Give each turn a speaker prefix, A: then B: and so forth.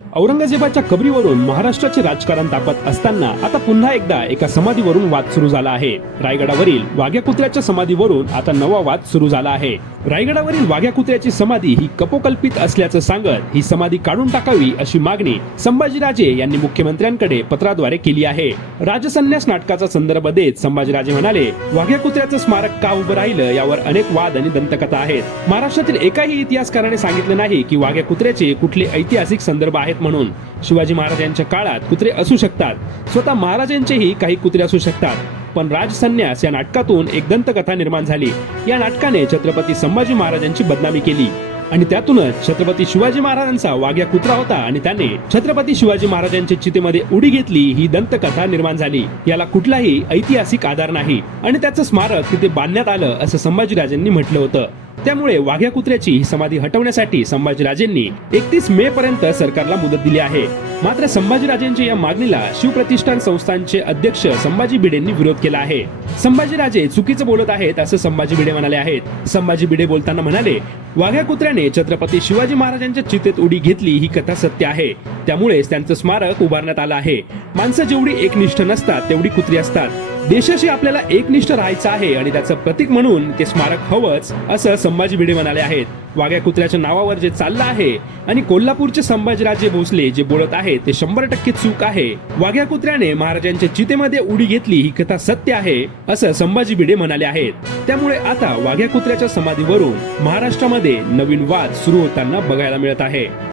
A: औरंगजेबाच्या कबरीवरून महाराष्ट्राचे राजकारण तापत असताना आता पुन्हा एकदा एका समाधीवरून वाद सुरू झाला आहे. रायगडावरील वाघ्या कुत्र्याच्या समाधीवरून आता नवा वाद सुरू झाला आहे. रायगडावरील वाघ्या कुत्र्याची समाधी ही कपोकल्पित असल्याचं सांगत ही समाधी काढून टाकावी अशी मागणी संभाजीराजे यांनी मुख्यमंत्र्यांकडे पत्राद्वारे केली आहे. राजसन्यास नाटकाचा संदर्भ देत संभाजीराजे म्हणाले वाघ्या कुत्र्याचं स्मारक का उभं राहिलं यावर अनेक वाद आणि दंतकथा आहेत. महाराष्ट्रातील एकाही इतिहासकाराने सांगितलं नाही की वाघ्या कुत्र्याचे कुठले ऐतिहासिक संदर्भ आहेत म्हणून शिवाजी महाराजांच्या काळात कुत्रे असू शकतात. स्वतः महाराजांचेही काही कुत्रे असू शकतात. पण राजसन्यास या नाटकातून एक दंतकथा निर्माण झाली. या नाटकाने छत्रपती संभाजी महाराजांची बदनामी केली. आणि त्यातूनच छत्रपती शिवाजी महाराजांचा वाघ्या कुत्रा होता आणि त्याने छत्रपती शिवाजी महाराजांच्या चितेमध्ये उडी घेतली ही दंतकथा निर्माण झाली. याला कुठलाही ऐतिहासिक आधार नाही आणि त्याचं स्मारक तिथे बांधण्यात आलं असं संभाजीराजांनी म्हटलं होतं. त्यामुळे वाघ्या कुत्र्याची ही समाधी हटवण्यासाठी संभाजीराजेंनी एकतीस मे पर्यंत सरकारला मुदत दिली आहे. मात्र संभाजीराजेंच्या या मागणीला शिवप्रतिष्ठान संस्थांचे अध्यक्ष संभाजी भिडेंनी विरोध केला आहे. संभाजीराजे चुकीचं बोलत आहेत असं संभाजी भिडे म्हणाले आहेत. संभाजी भिडे बोलताना म्हणाले वाघ्या कुत्र्याने छत्रपती शिवाजी महाराजांच्या चितेत उडी घेतली ही कथा सत्य आहे. त्यामुळेच त्यांचं स्मारक उभारण्यात आलं आहे. माणसं जेवढी एकनिष्ठ नसतात तेवढी कुत्री असतात. देशाशी आपल्याला एकनिष्ठ राहायचं आहे आणि त्याचं प्रतीक म्हणून ते स्मारक हवंच असं संभाजी भिडे म्हणाले आहेत. वाघ्या कुत्र्याच्या नावावर जे चाललं आहे आणि कोल्हापूरचे संभाजीराजे भोसले जे बोलत आहे ते शंभर टक्के चूक आहे. वाघ्या कुत्र्याने महाराजांच्या चितेमध्ये उडी घेतली ही कथा सत्य आहे असं संभाजी भिडे म्हणाले आहेत. त्यामुळे आता वाघ्या कुत्र्याच्या समाधीवरून महाराष्ट्रामध्ये नवीन वाद सुरू होताना बघायला मिळत आहे.